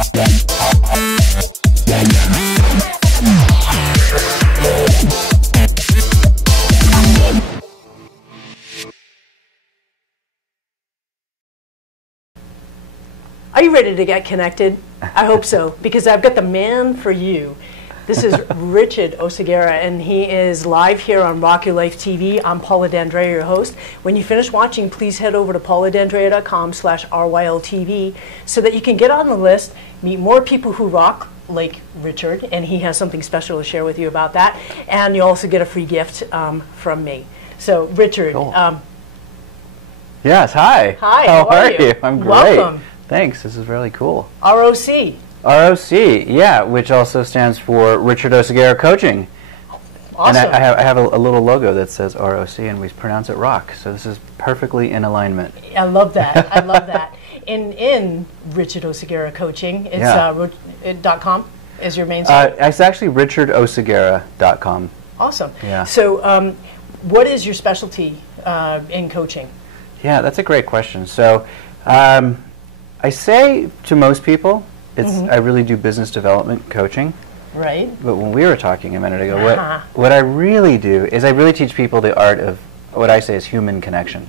Are you ready to get connected? I hope so, because I've got the man for you. This is Richard Oceguera, and he is live here on ROC Life TV. I'm Paula D'Andrea, your host. When you finish watching, please head over to pauladandrea.com/RYLTV so that you can get on the list, meet more people who rock, like Richard, and he has something special to share with you about that. And you also get a free gift from me. So, Richard. Cool. Yes, hi. Hi, how are you? I'm great. Welcome. Thanks, this is really cool. ROC. ROC, yeah, which also stands for Richard Oceguera Coaching. Awesome. And I have a little logo that says ROC, and we pronounce it ROC, so this is perfectly in alignment. I love that. I love that. In Richard Oceguera Coaching, it's .com is your main site? It's actually richardoceguera.com. Awesome. Yeah. So what is your specialty in coaching? Yeah, that's a great question. So I say to most people, I really do business development coaching. Right. But when we were talking a minute ago, what I really do is I really teach people the art of what I say is human connection.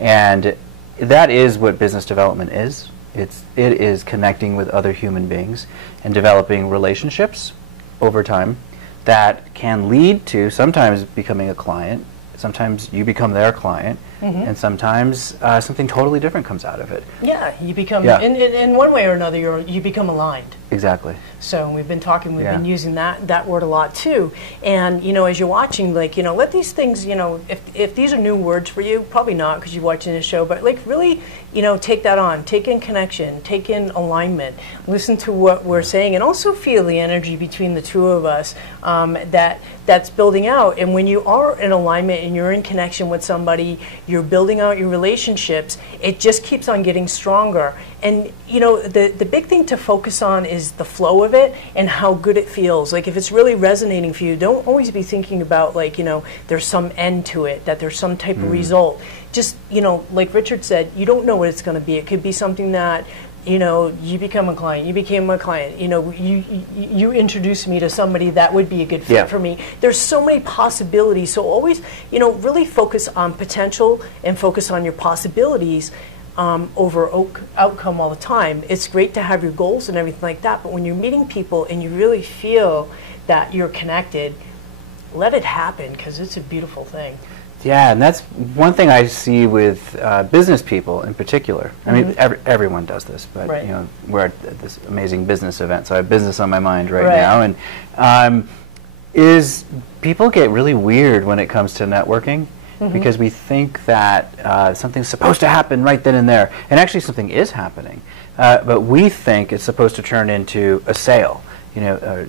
And that is what business development is. It is connecting with other human beings and developing relationships over time that can lead to sometimes becoming a client, sometimes you become their client, and sometimes something totally different comes out of it. Yeah, you become, in one way or another, you become aligned. Exactly. So we've been talking, we've been using that word a lot too. And, you know, as you're watching, like, you know, let these things, you know, if these are new words for you, probably not because you're watching this show, but like really, you know, take that on. Take in connection, take in alignment, listen to what we're saying, and also feel the energy between the two of us that's building out. And when you are in alignment and you're in connection with somebody, you're building out your relationships, it just keeps on getting stronger. And, you know, the big thing to focus on is the flow of it and how good it feels. Like, if it's really resonating for you, don't always be thinking about, like, you know, there's some end to it, that there's some type of result. Just, you know, like Richard said, you don't know what it's going to be. It could be something that, you know, you become a client, you became a client, you know, you introduced me to somebody that would be a good fit for me. There's so many possibilities. So always, you know, really focus on potential and focus on your possibilities over outcome all the time. It's great to have your goals and everything like that, but when you're meeting people and you really feel that you're connected, let it happen, because it's a beautiful thing. Yeah, and that's one thing I see with business people in particular. I mean, everyone does this, but you know, we're at this amazing business event, so I have business on my mind right now. And is people get really weird when it comes to networking, because we think that something's supposed to happen right then and there, and actually something is happening, but we think it's supposed to turn into a sale, you know,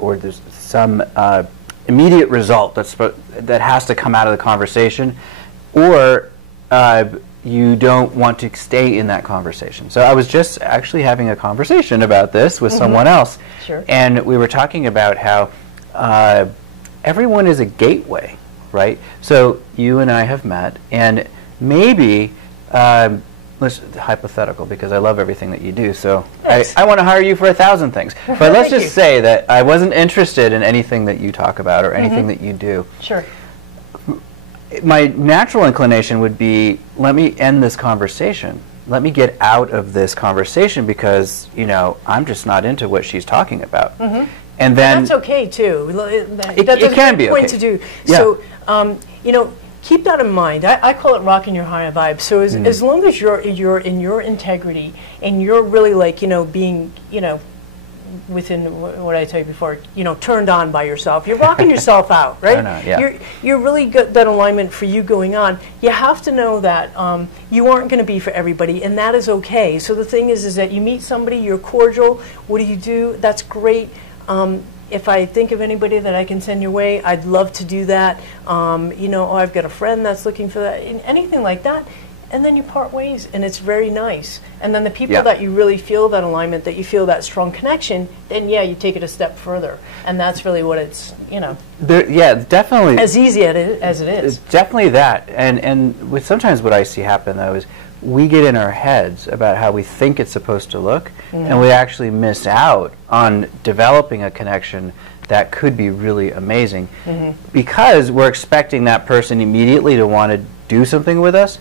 or there's some immediate result that has to come out of the conversation, or you don't want to stay in that conversation. So I was just actually having a conversation about this with someone else, and we were talking about how everyone is a gateway, right? So you and I have met, and maybe hypothetical, because I love everything that you do, so I want to hire you for 1,000 things. But let's just say that I wasn't interested in anything that you talk about or anything that you do. Sure. My natural inclination would be, let me end this conversation. Let me get out of this conversation, because, you know, I'm just not into what she's talking about. And then that's okay too. It can be okay. To do. So, you know, keep that in mind. I call it rocking your higher vibe. So as long as you're in your integrity and you're really, like, you know, being, you know, within what I told you before, you know, turned on by yourself, you're rocking yourself out, right? You're really good, that alignment for you going on. You have to know that you aren't going to be for everybody, and that is okay. So the thing is that you meet somebody, you're cordial. What do you do? That's great. If I think of anybody that I can send your way, I'd love to do that. You know, oh, I've got a friend that's looking for that, anything like that. And then you part ways, and it's very nice. And then the people that you really feel that alignment, that you feel that strong connection, then you take it a step further. And that's really what it's, you know. Definitely. As easy as it is. It's definitely that. And with sometimes what I see happen, though, is we get in our heads about how we think it's supposed to look, and we actually miss out on developing a connection that could be really amazing because we're expecting that person immediately to want to do something with us,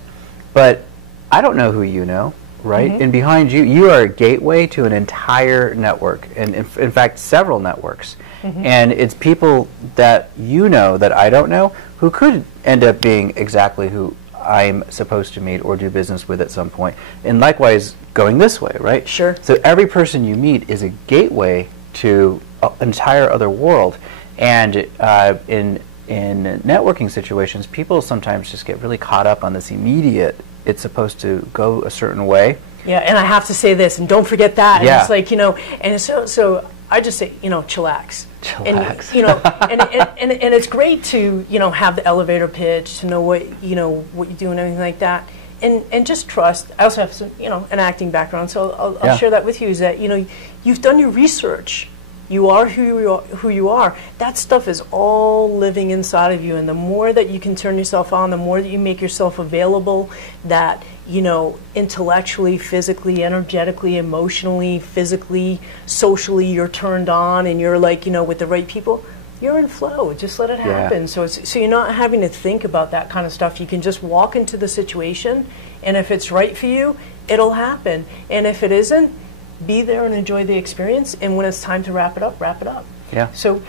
but I don't know who you know, right? And behind you, you are a gateway to an entire network, and in fact, several networks. And it's people that you know that I don't know who could end up being exactly who I'm supposed to meet or do business with at some point. And likewise, going this way, right? Sure. So every person you meet is a gateway to an entire other world. And in networking situations, people sometimes just get really caught up on this immediate, it's supposed to go a certain way. Yeah, and I have to say this, and don't forget that. Yeah. And it's like, you know, and so I just say, you know, chillax. Chillax. And, you know, and it's great to, you know, have the elevator pitch, to know what you do and everything like that. And just trust. I also have some, you know, an acting background, so I'll share that with you, is that, you know, you've done your research. You are who you are. That stuff is all living inside of you, and the more that you can turn yourself on, the more that you make yourself available, that, you know, intellectually, physically, energetically, emotionally, physically, socially, you're turned on, and you're like, you know, with the right people, you're in flow. Just let it happen. So you're not having to think about that kind of stuff. You can just walk into the situation, and if it's right for you, it'll happen. And if it isn't, be there and enjoy the experience, and when it's time to wrap it up, wrap it up. Yeah. So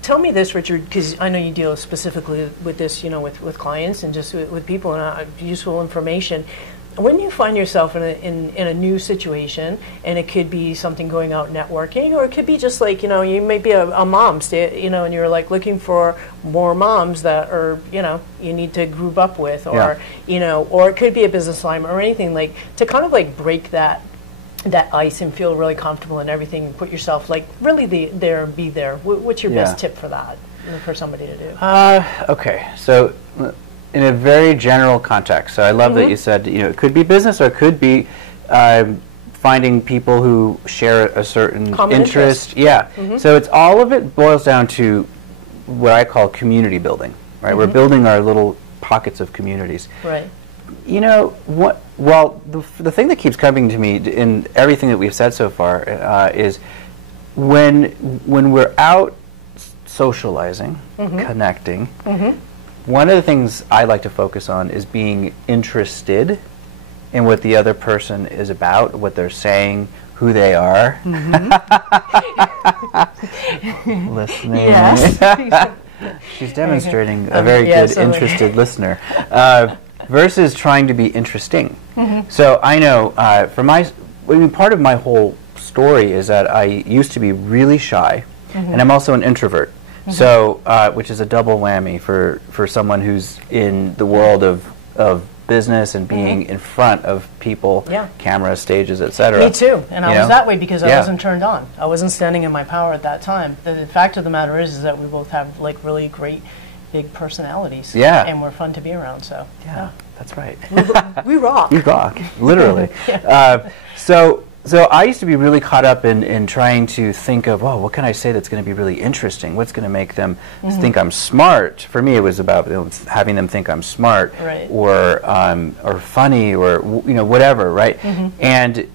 tell me this, Richard, because I know you deal specifically with this, you know, with clients and just with people, and useful information. When you find yourself in a new situation, and it could be something going out networking, or it could be just like, you know, you may be a mom, you know, and you're like looking for more moms that are, you know, you need to group up with, or, you know, or it could be a business alignment or anything, like to kind of like break that ice and feel really comfortable and everything, and put yourself like really there and be there. What's your best tip for that, for somebody to do? Okay, so in a very general context, so I love that you said, you know, it could be business, or it could be finding people who share a certain common interest. Yeah, so it's all of it boils down to what I call community building, right? We're building our little pockets of communities. Right. You know what? Well, the thing that keeps coming to me in everything that we've said so far is when we're out socializing, connecting. One of the things I like to focus on is being interested in what the other person is about, what they're saying, who they are. Listening. Yes. She's demonstrating a very good interested listener. Versus trying to be interesting. So I know part of my whole story is that I used to be really shy, and I'm also an introvert. So which is a double whammy for someone who's in the world of business and being in front of people, cameras, stages, etc. Me too, and I was that way because I wasn't turned on. I wasn't standing in my power at that time. The fact of the matter is that we both have like really great big personalities, and we're fun to be around. So that's right. We rock. You rock, literally. So I used to be really caught up in trying to think of, what can I say that's going to be really interesting? What's going to make them think I'm smart? For me, it was about having them think I'm smart, or funny, or whatever, right? And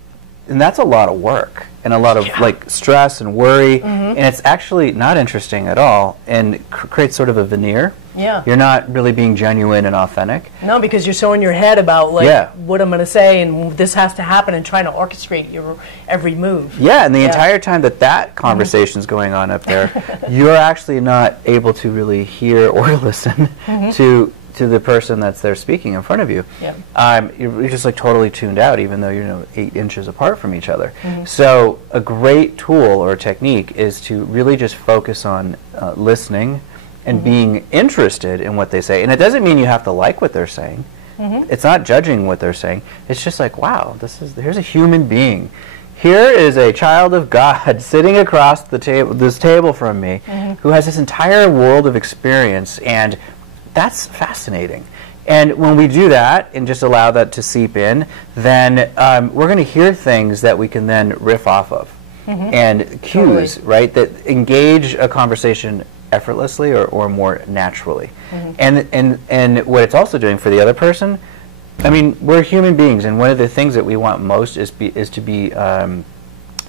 that's a lot of work and a lot of like stress and worry, and it's actually not interesting at all, and creates sort of a veneer. You're not really being genuine and authentic. No, because you're so in your head about like what I'm going to say, and this has to happen, and trying to orchestrate your every move. And the entire time that conversation's going on up there, you're actually not able to really hear or listen to the person that's there speaking in front of you. You're just like totally tuned out, even though you're 8 inches apart from each other. So a great tool or technique is to really just focus on listening and being interested in what they say. And it doesn't mean you have to like what they're saying. It's not judging what they're saying. It's just like, wow, here's a human being. Here is a child of God sitting across this table from me, who has this entire world of experience, and that's fascinating. And when we do that and just allow that to seep in, then we're going to hear things that we can then riff off of, and cues, right, that engage a conversation effortlessly or more naturally. And what it's also doing for the other person, I mean, we're human beings, and one of the things that we want most is to be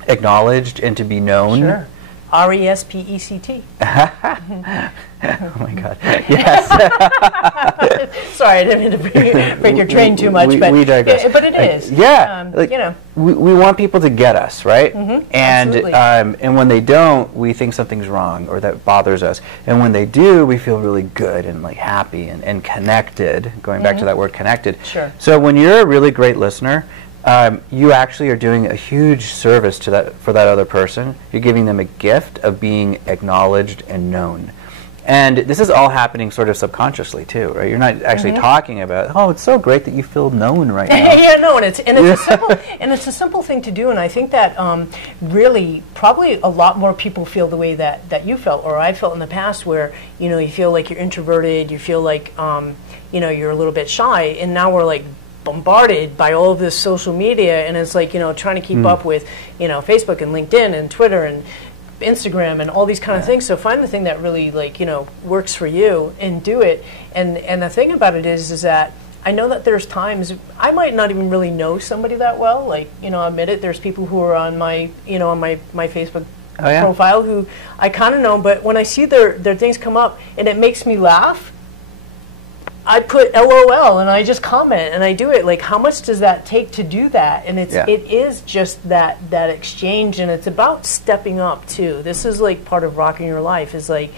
acknowledged and to be known. Sure. R-E-S-P-E-C-T. Oh my God! Yes. Sorry, I didn't mean to break your train too much, but we digress. But it is. Yeah, you know, we want people to get us, right? Absolutely. And when they don't, we think something's wrong or that bothers us. And when they do, we feel really good and like happy and connected. Going back to that word, connected. Sure. So when you're a really great listener, you actually are doing a huge service for that other person. You're giving them a gift of being acknowledged and known. And this is all happening sort of subconsciously too, right? You're not actually talking about, oh, it's so great that you feel known right now. Yeah, no, and it's a simple thing to do, and I think that really probably a lot more people feel the way that you felt or I felt in the past, where you feel like you're introverted, you feel like you're a little bit shy, and now we're like bombarded by all of this social media, and it's like trying to keep up with Facebook and LinkedIn and Twitter and Instagram and all these kind of things. So find the thing that really works for you and do it. And the thing about it is that I know that there's times I might not even really know somebody that well. I'll admit it. There's people who are on my my Facebook profile who I kind of know, but when I see their things come up and it makes me laugh, I put LOL and I just comment and I do it. Like, how much does that take to do that? And it is just that exchange, and it's about stepping up too. This is like part of rocking your life, is like,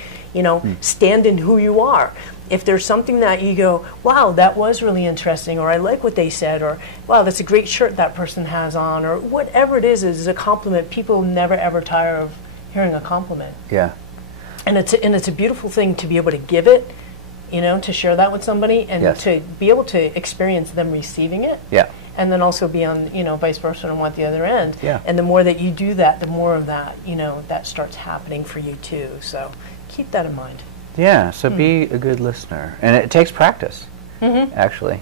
stand in who you are. If there's something that you go, wow, that was really interesting, or I like what they said, or wow, that's a great shirt that person has on, or whatever it is a compliment. People never ever tire of hearing a compliment. Yeah. And it's a beautiful thing to be able to give it, to share that with somebody, and to be able to experience them receiving it. Yeah. And then also be on, vice versa and want the other end. Yeah. And the more that you do that, the more of that, that starts happening for you too. So keep that in mind. Yeah, so be a good listener. And it takes practice, actually.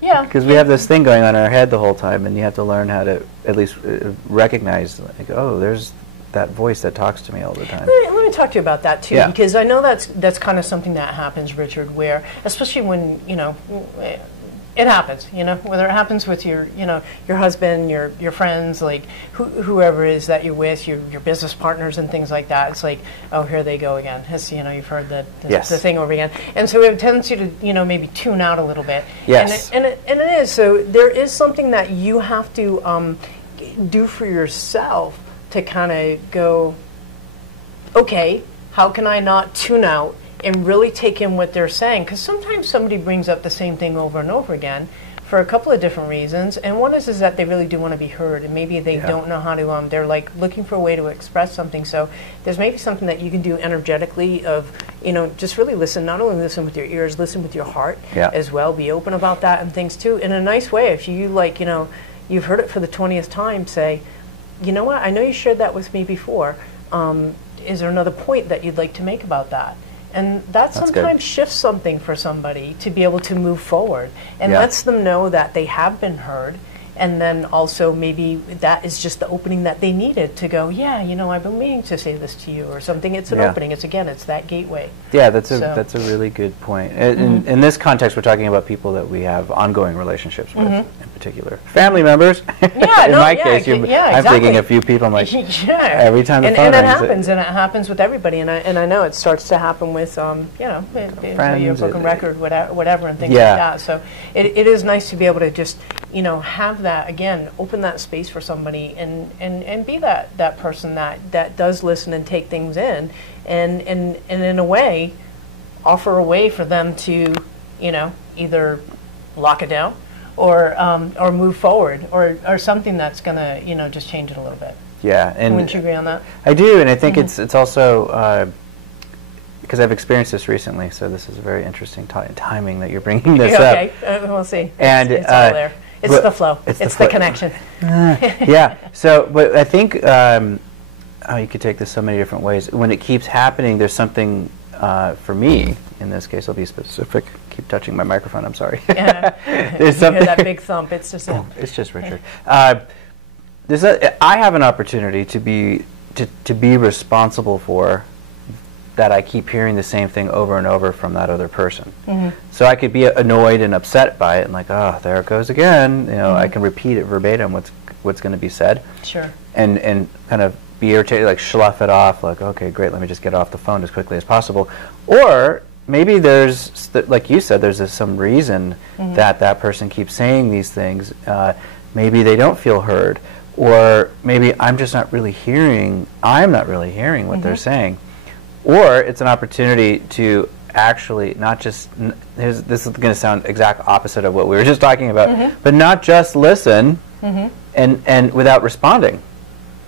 Yeah. Because we have this thing going on in our head the whole time, and you have to learn how to at least recognize, like, oh, there's that voice that talks to me all the time. Let me talk to you about that too, because I know that's kind of something that happens, Richard, where, especially when, it happens, whether it happens with your husband, your friends, like whoever it is that you're with, your business partners and things like that. It's like, oh, here they go again. You've heard the thing over again. And so we have a tendency to, maybe tune out a little bit. Yes. And it is. So there is something that you have to do for yourself to kind of go, okay, how can I not tune out and really take in what they're saying? Because sometimes somebody brings up the same thing over and over again for a couple of different reasons. And one is that they really do want to be heard, and maybe they don't know how to, they're like looking for a way to express something. So there's maybe something that you can do energetically of, just really listen, not only listen with your ears, listen with your heart as well. Be open about that and things too, in a nice way. If you you've heard it for the 20th time, say, you know what, I know you shared that with me before. Is there another point that you'd like to make about that? And that sometimes shifts something for somebody to be able to move forward, and lets them know that they have been heard. And then also maybe that is just the opening that they needed to go, I've been meaning to say this to you or something. It's an opening. It's that gateway. Yeah, that's a really good point. In this context, we're talking about people that we have ongoing relationships with, in particular. Family members. In my case, I'm thinking a few people. I'm like, every time the phone rings. And it happens with everybody. And I know it starts to happen with, friends, your broken record, whatever, and things like that. So it is nice to be able to just, have that, again, open that space for somebody and be that person that does listen and take things in, and in a way offer a way for them to either lock it down or move forward or something that's gonna just change it a little bit. And wouldn't you agree on that? I do, and I think it's also because I've experienced this recently, so this is a very interesting timing that you're bringing this up. Okay, we'll see. And it's all there. It's the flow. It's the connection. So, but I think you could take this so many different ways. When it keeps happening, there's something for me. In this case, I'll be specific. Keep touching my microphone. I'm sorry. There's something. You hear that big thump. It's just. It's just Richard. I have an opportunity to be responsible for that I keep hearing the same thing over and over from that other person. So I could be annoyed and upset by it and like, oh, there it goes again. You know, I can repeat it verbatim what's going to be said. Sure. And kind of be irritated, like slough it off, like, okay, great, let me just get off the phone as quickly as possible. Or maybe there's, like you said, there's some reason that person keeps saying these things. Maybe they don't feel heard, or maybe I'm not really hearing what they're saying. Or it's an opportunity to actually not just, this is going to sound exact opposite of what we were just talking about, but not just listen and without responding,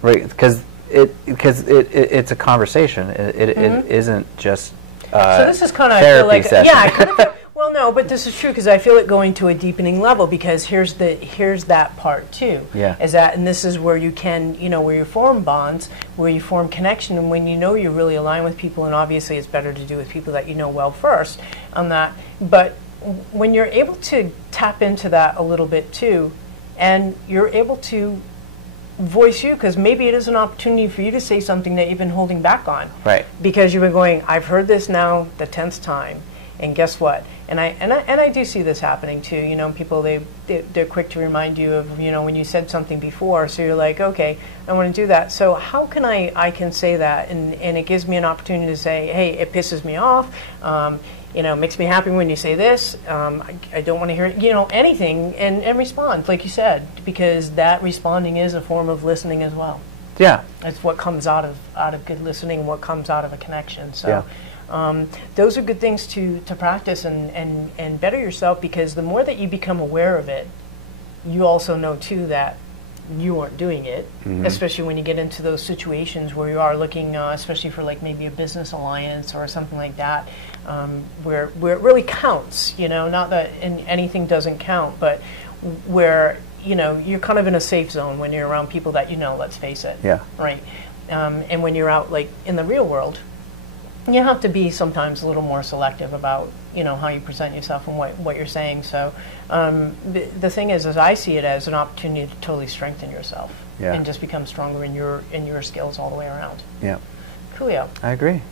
right? Because it's a conversation. It isn't just so this is kind of, therapy like, session. yeah, I kind of, well, no, but this is true because I feel it going to a deepening level, because here's that part too. Yeah. Is that, and this is where you can, where you form bonds, where you form connection, and when you really align with people, and obviously it's better to do with people that you know well first on that. But when you're able to tap into that a little bit too, and you're able to voice you, because maybe it is an opportunity for you to say something that you've been holding back on. Right. Because you've been going, I've heard this now the 10th time, and guess what? And I do see this happening too. People they're quick to remind you of when you said something before. So you're like, okay, I want to do that. So how can I can say that, and it gives me an opportunity to say, hey, it pisses me off. Makes me happy when you say this. I don't want to hear anything, and respond like you said, because that responding is a form of listening as well. Yeah, it's what comes out of good listening, and what comes out of a connection. So. Yeah. Those are good things to practice and better yourself, because the more that you become aware of it, you also know too that you aren't doing it, especially when you get into those situations where you are looking, especially for like maybe a business alliance or something like that, where it really counts, not that anything doesn't count, but where, you're kind of in a safe zone when you're around people that let's face it. Yeah. Right. And when you're out like in the real world, you have to be sometimes a little more selective about how you present yourself and what you're saying. So the thing is I see it as an opportunity to totally strengthen yourself and just become stronger in your skills all the way around. Yeah, coolio. I agree.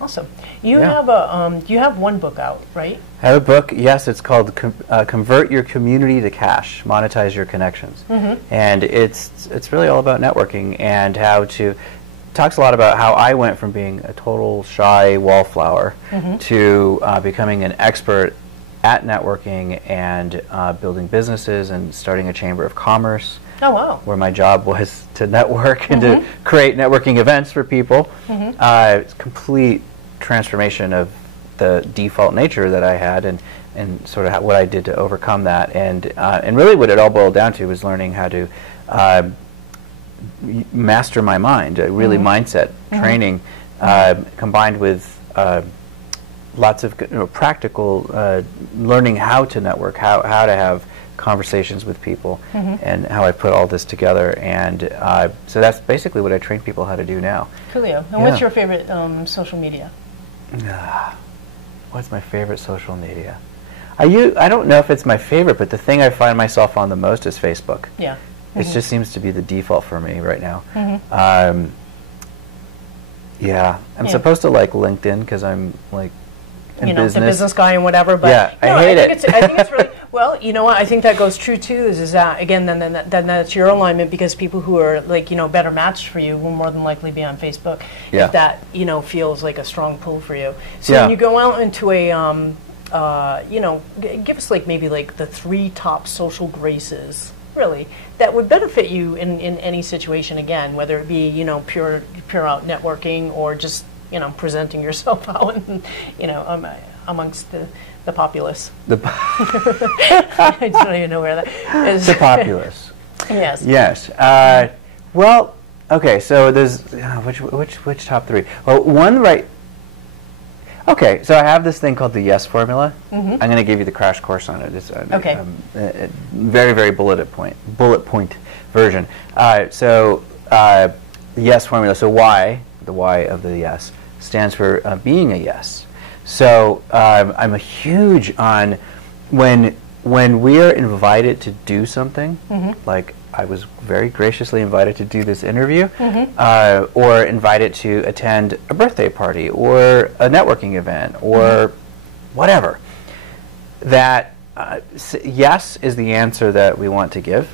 Awesome. You have one book out, right? I have a book. Yes, it's called "Convert Your Community to Cash: Monetize Your Connections," and it's really all about networking and how to. Talks a lot about how I went from being a total shy wallflower to becoming an expert at networking and building businesses and starting a chamber of commerce. Oh, wow. Where my job was to network and to create networking events for people. It's a complete transformation of the default nature that I had, and sort of what I did to overcome that. And really what it all boiled down to was learning how to master my mind, really mindset training, combined with lots of practical learning how to network, how to have conversations with people, and how I put all this together. And so that's basically what I train people how to do now. Coolio. And what's your favorite social media? What's my favorite social media? I don't know if it's my favorite, but the thing I find myself on the most is Facebook. Yeah. It just seems to be the default for me right now. Yeah, I'm supposed to like LinkedIn because I'm like in business. The business guy and whatever. But yeah, I hate it. I think it's really well. You know what? I think that goes true too. Is that again? Then that's your alignment, because people who are like better matched for you will more than likely be on Facebook. Yeah. If that feels like a strong pull for you. So when you go out into a give us like maybe like the 3 top social graces. Really, that would benefit you in any situation, again, whether it be pure out networking or just presenting yourself out and amongst the populace. I just don't even know where that is. The populace. Yes. Yes. Well, okay. So there's which top 3? Well, one right. Okay, so I have this thing called the YES formula. I'm going to give you the crash course on it. It's a very, very bullet point version. So the YES formula. So Y, the Y of the yes, stands for being a yes. So I'm a huge on when we are invited to do something, like I was very graciously invited to do this interview, or invited to attend a birthday party or a networking event or whatever, that yes is the answer that we want to give.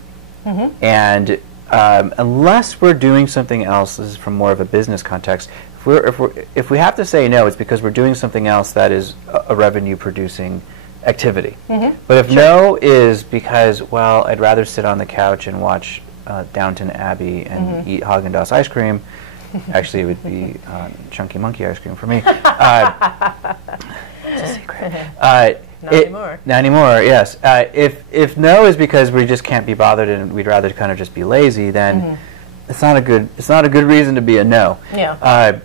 And unless we're doing something else, this is from more of a business context, if we have to say no, it's because we're doing something else that is a revenue producing activity. But if no is because, well, I'd rather sit on the couch and watch Downton Abbey and eat Haagen-Dazs ice cream, actually it would be Chunky Monkey ice cream for me. It's a secret. Not anymore. Not anymore, yes. If no is because we just can't be bothered and we'd rather kind of just be lazy, then it's not a good reason to be a no. Yeah.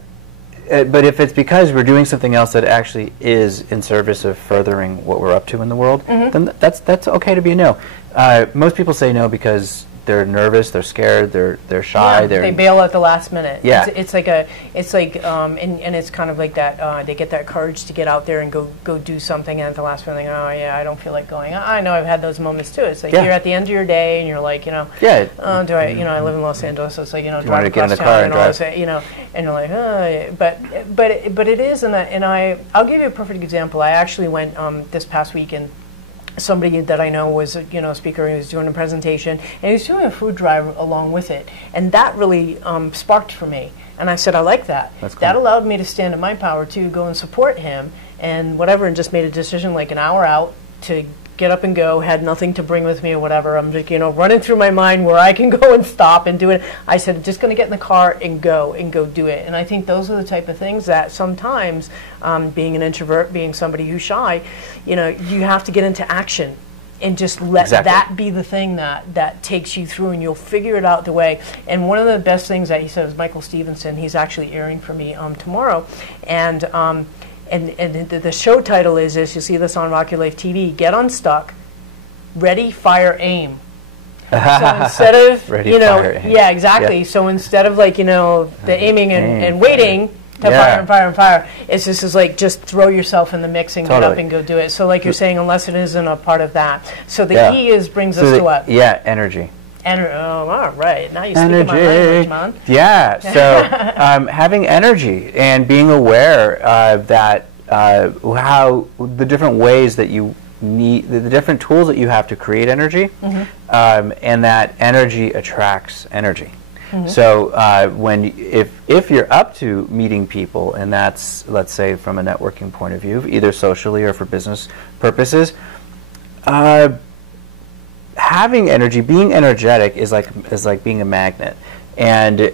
But if it's because we're doing something else that actually is in service of furthering what we're up to in the world, then that's okay to be a no. Most people say no because they're nervous, they're scared, they're shy. Yeah, they bail at the last minute. Yeah. It's like and it's kind of like that. They get that courage to get out there and go do something, and at the last minute, oh yeah, I don't feel like going. I know I've had those moments too. It's like you're at the end of your day and you're like, do I, I live in Los Angeles, so it's like, drive across town and drive. And you're like, but it is, and I'll give you a perfect example. I actually went this past weekend. Somebody that I know was a speaker who was doing a presentation, and he was doing a food drive along with it, and that really sparked for me. And I said, I like that. That's cool. That allowed me to stand in my power to go and support him and whatever, and just made a decision like an hour out to get up and go, had nothing to bring with me or whatever. I'm just, running through my mind where I can go and stop and do it. I said, just going to get in the car and go do it. And I think those are the type of things that sometimes, being an introvert, being somebody who's shy, you have to get into action and just let that be the thing that takes you through, and you'll figure it out the way. And one of the best things that he said was Michael Stevenson. He's actually airing for me tomorrow. And the show title is, you'll see this on ROC Your Life TV, Get Unstuck, Ready, Fire, Aim. So instead of, fire, aim. Yeah, exactly. Yeah. So instead of the aiming and waiting to fire and fire and fire, it's just like, just throw yourself in the mix and get up and go do it. So like you're saying, unless it isn't a part of that. So the E brings us to what? Yeah, energy. All right. Now you speak my language, man. Yeah. So having energy and being aware that how the different ways that you need, the different tools that you have to create energy, and that energy attracts energy. So if you're up to meeting people, and that's, let's say, from a networking point of view, either socially or for business purposes, having energy, being energetic is like being a magnet, and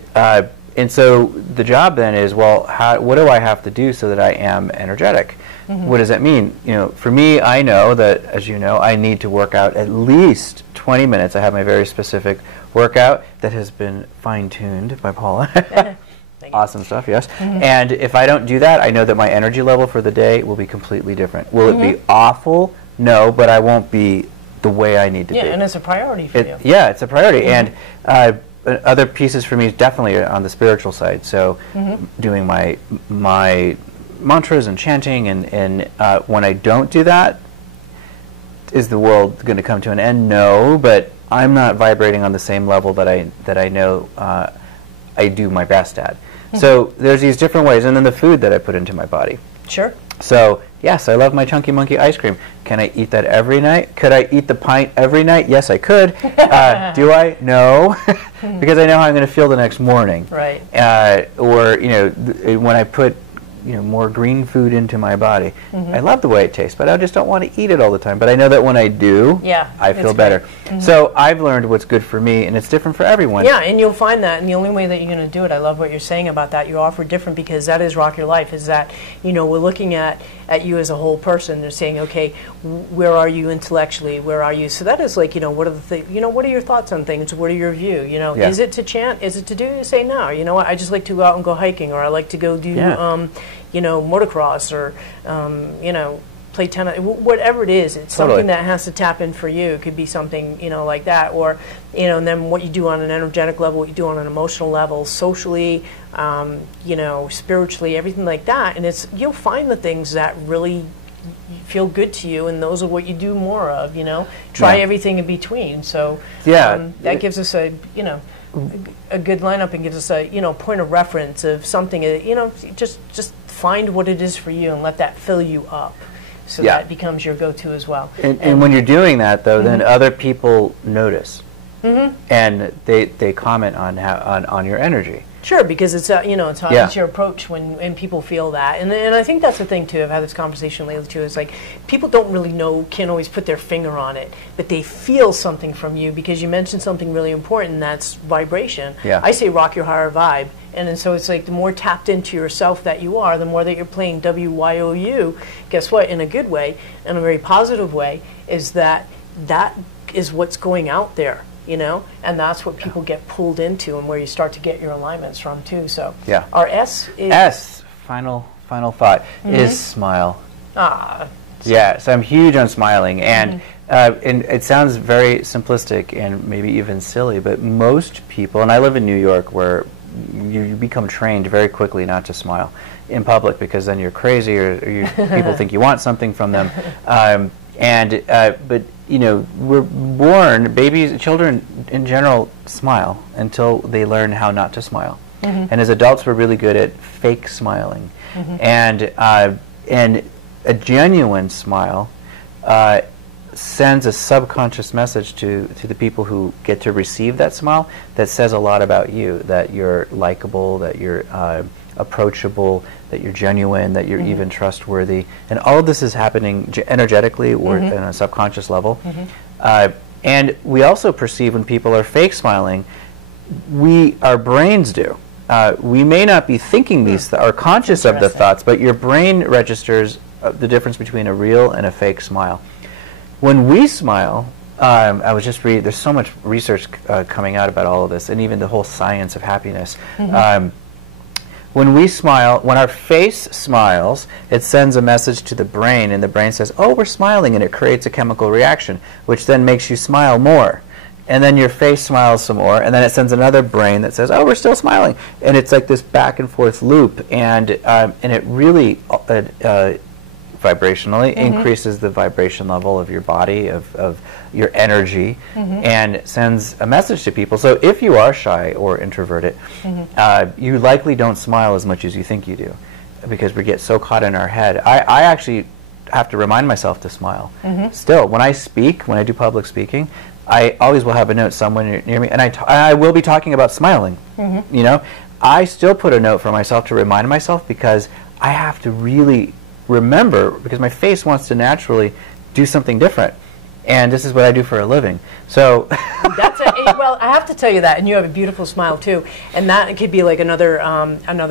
so the job then is, well, what do I have to do so that I am energetic? What does that mean? For me, I know that, as you know, I need to work out at least 20 minutes. I have my very specific workout that has been fine-tuned by Paula. Awesome stuff, yes. And if I don't do that, I know that my energy level for the day will be completely different. Will it be awful? No, but I won't be the way I need to be. Yeah, and it's a priority for you. Yeah, it's a priority. And other pieces for me is definitely on the spiritual side. So doing my mantras and chanting, and when I don't do that, is the world going to come to an end? No, but I'm not vibrating on the same level that I know I do my best at. So there's these different ways, and then the food that I put into my body. Sure. So yes, I love my Chunky Monkey ice cream. Can I eat that every night? Could I eat the pint every night? Yes, I could. Do I? No, because I know how I'm going to feel the next morning. Right. Or when I put more green food into my body, I love the way it tastes, but I just don't want to eat it all the time. But I know that when I do, I feel better. So I've learned what's good for me, and it's different for everyone. Yeah, and you'll find that, and the only way that you're going to do it, I love what you're saying about that, you offer different, because that is ROC Your Life, is that, we're looking at you as a whole person. They're saying, okay, where are you intellectually? Where are you? So that is like, what are the things, what are your thoughts on things? What are your view? Is it to chant? Is it to do? You say, no, you know what, I just like to go out and go hiking, or I like to go do, motocross, or, play tennis, whatever it is. It's something that has to tap in for you. It could be something, like that, or, and then what you do on an energetic level, what you do on an emotional level, socially, spiritually, everything like that. And you'll find the things that really feel good to you, and those are what you do more of, you know. Try everything in between. So that gives us a, you know, a good lineup, and gives us a, you know, point of reference of something, you know, just find what it is for you and let that fill you up. So that becomes your go-to as well. And when you're doing that, though, then other people notice, and they comment on on your energy. Sure, because it's you know, it's your approach when people feel that, and I think that's the thing too. I've had this conversation lately too. It's like people don't really can't always put their finger on it, but they feel something from you because you mentioned something really important. That's vibration. Yeah. I say rock your higher vibe, and so it's like the more tapped into yourself that you are, the more that you're playing WYOU. Guess what? In a good way, in a very positive way, is that is what's going out there. You know, and that's what people get pulled into, and where you start to get your alignments from too. So our S is final thought is smile. Yeah, so I'm huge on smiling, and it sounds very simplistic and maybe even silly, but most people, and I live in New York, where you become trained very quickly not to smile in public, because then you're crazy, or people think you want something from them. But you know, we're born, children in general smile until they learn how not to smile. And as adults, we're really good at fake smiling. And a genuine smile sends a subconscious message to the people who get to receive that smile that says a lot about you, that you're likable, that you're approachable, that you're genuine, that you're even trustworthy. And all of this is happening energetically or on a subconscious level. And we also perceive when people are fake smiling, our brains do. We may not be thinking these or conscious of the thoughts, but your brain registers the difference between a real and a fake smile. When we smile, I was just reading, there's so much research coming out about all of this, and even the whole science of happiness. When we smile, when our face smiles, it sends a message to the brain, and the brain says, oh, we're smiling, and it creates a chemical reaction, which then makes you smile more. And then your face smiles some more, and then it sends another brain that says, oh, we're still smiling. And it's like this back and forth loop, and it really vibrationally increases the vibration level of your body, of your energy, and sends a message to people. So if you are shy or introverted, you likely don't smile as much as you think you do, because we get so caught in our head. I actually have to remind myself to smile. Still, when I speak, when I do public speaking, I always will have a note somewhere near me, and I will be talking about smiling. You know, I still put a note for myself to remind myself, because I have to really remember, because my face wants to naturally do something different, and this is what I do for a living. So well, I have to tell you that, and you have a beautiful smile too, and that could be like another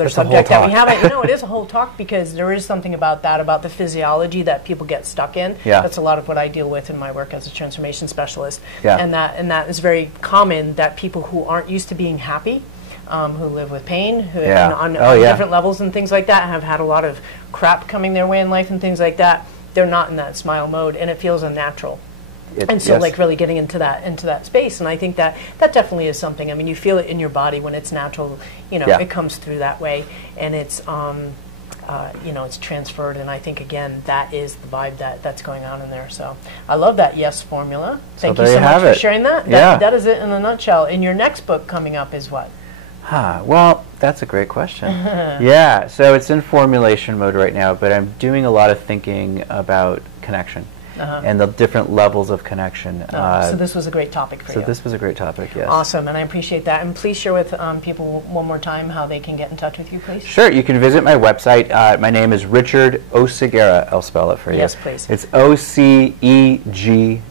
subject that we haven't. You know, it is a whole talk, because there is something about that, about the physiology that people get stuck in. That's a lot of what I deal with in my work as a transformation specialist, and that is very common, that people who aren't used to being happy, who live with pain, who on different levels and things like that, have had a lot of crap coming their way in life and things like that. They're not in that smile mode, and it feels unnatural. And so, like, really getting into that space, and I think that definitely is something. I mean, you feel it in your body when it's natural. You know, it comes through that way, and it's you know, it's transferred. And I think, again, that is the vibe that's going on in there. So I love that yes formula. Thank you so much for sharing that. That is it in a nutshell. And your next book coming up is what? Well, that's a great question. Yeah, so it's in formulation mode right now, but I'm doing a lot of thinking about connection and the different levels of connection. So this was a great topic for you. So this was a great topic, yes. Awesome, and I appreciate that. And please share with people one more time how they can get in touch with you, please. Sure, you can visit my website. My name is Richard Oceguera. I'll spell it for you. Yes, please. It's Oceguera.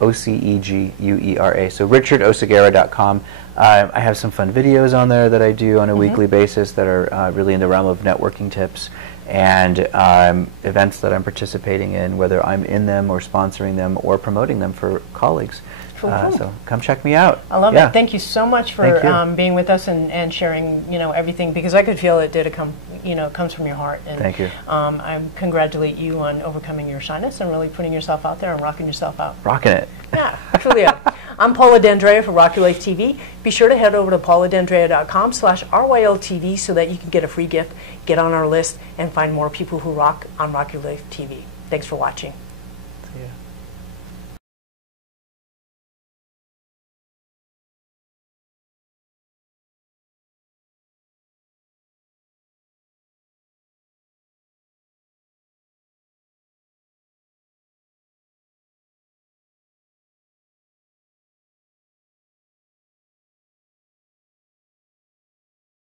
Oceguera. So richardoceguera.com. I have some fun videos on there that I do on a weekly basis that are really in the realm of networking tips and events that I'm participating in, whether I'm in them or sponsoring them or promoting them for colleagues. Cool. So come check me out. I love it. Thank you so much for being with us and sharing, you know, everything, because I could feel it comes from your heart. And thank you. I congratulate you on overcoming your shyness and really putting yourself out there and rocking yourself out. Rocking it. Yeah, truly. I'm Paula D'Andrea for ROC Life TV. Be sure to head over to pauladandrea.com/RYLTV so that you can get a free gift, get on our list, and find more people who rock on ROC Life TV. Thanks for watching. See ya.